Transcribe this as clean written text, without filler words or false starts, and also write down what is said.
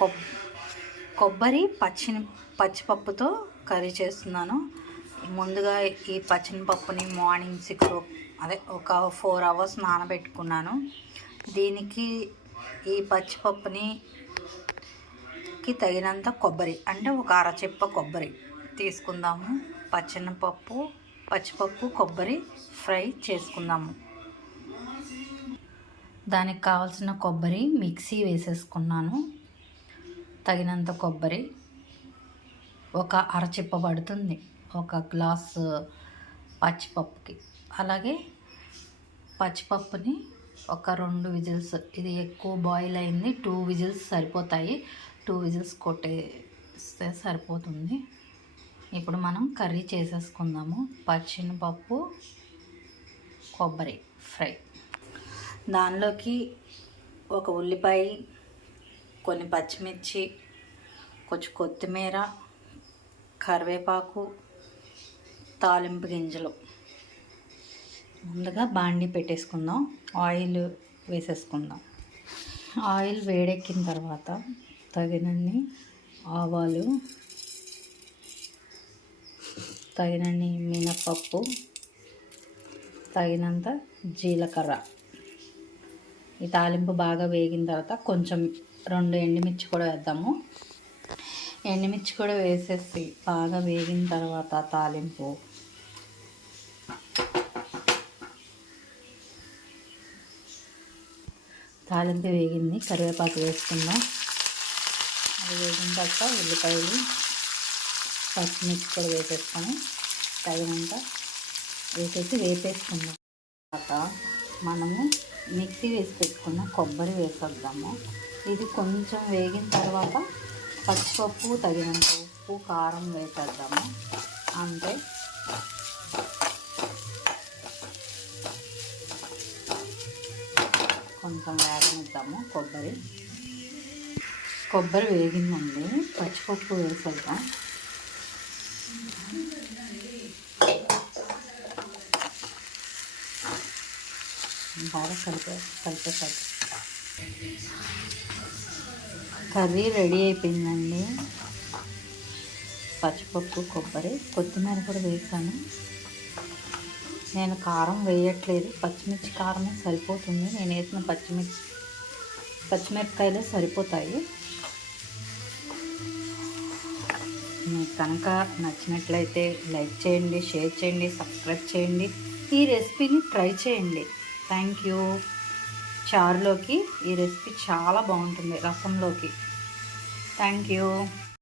Kobe కొబ్బరి పచ్చిపప్పుతో curry చేస్తున్నాను. ముందుగా ఈ పచ్చిపప్పుని మార్నింగ్ ఒక 4 అవర్స్ నానబెట్టుకున్నాను. దీనికి ఈ పచ్చిపప్పుకి తగినంత కొబ్బరి అంటే ఒక అరచిప్ప కొబ్బరి తీసుకుందాము. పచ్చిపప్పు కొబ్బరి ఫ్రై చేసుకుందాము. దానికి కావాల్సిన కొబ్బరి మిక్సీ వేసేసుకున్నాను. తగినంత కొబ్బరి ఒక అరచిప్ప పడుతుంది ఒక గ్లాసు పచ్చిపప్పుకి. అలాగే పచ్చిపప్పుని ఒక 2 విజిల్స్, ఇది ఎక్కువ బాయిల్ అయింది, 2 విజిల్స్ సరిపోతాయి. 2 విజిల్స్ కొట్టేస్తే సరిపోతుంది. ఇప్పుడు మనం కర్రీ చేసేసుకుందాము. పచ్చిపప్పు కొబ్బరి ఫ్రై. దానిలోకి ఒక ఉల్లిపాయ, కొన్ని పచ్చిమిర్చి, కొంచెం కొత్తిమీర, కరివేపాకు, తాలింపు గింజలు. ముందుగా బాండి పెట్టేసుకుందాం. ఆయిల్ వేసేసుకుందాం. ఆయిల్ వేడెక్కిన తర్వాత తగినన్ని ఆవాలు, తగినన్ని మినపప్పు, తగినంత జీలకర్ర. ఈ తాలింపు బాగా వేగిన తర్వాత కొంచెం 2 ఎండుమిర్చి కూడా వేద్దాము. ఎండుమిర్చి కూడా వేసేసి బాగా వేగిన తర్వాత తాలింపు వేగింది, కరివేపాకు వేసుకుందాం. అది వేగిన తర్వాత ఉల్లిపాయలు, పచ్చిమిర్చి కూడా వేసేసుకొని తగినంత వేసేసి వేపేసుకుందాం. తర్వాత మనము మిక్సీ వేసి పెట్టుకున్న కొబ్బరి వేసేద్దాము. ఇది కొంచెం వేగిన తర్వాత పచ్చిపప్పు, తగినంత ఉప్పు, కారం వేసేద్దాము. అంతే. కొంచెం వేగనిద్దాము. కొబ్బరి వేగిందండి. పచ్చిపప్పు వేసేద్దాం. బాగా కలిపేసాక కర్రీ రెడీ అయిపోయిందండి. పచ్చిపప్పు, కొబ్బరి, కొత్తిమీర కూడా వేసాను. నేను కారం వేయట్లేదు, పచ్చిమిర్చి కారమే సరిపోతుంది. నేను వేసిన పచ్చిమిరపకాయలే సరిపోతాయి. మీకు కనుక నచ్చినట్లయితే లైక్ చేయండి, షేర్ చేయండి, సబ్స్క్రైబ్ చేయండి. ఈ రెసిపీని ట్రై చేయండి. Thank you. చారులోకి ఈ రెసిపీ చాలా బాగుంటుంది, రసంలోకి. Thank you.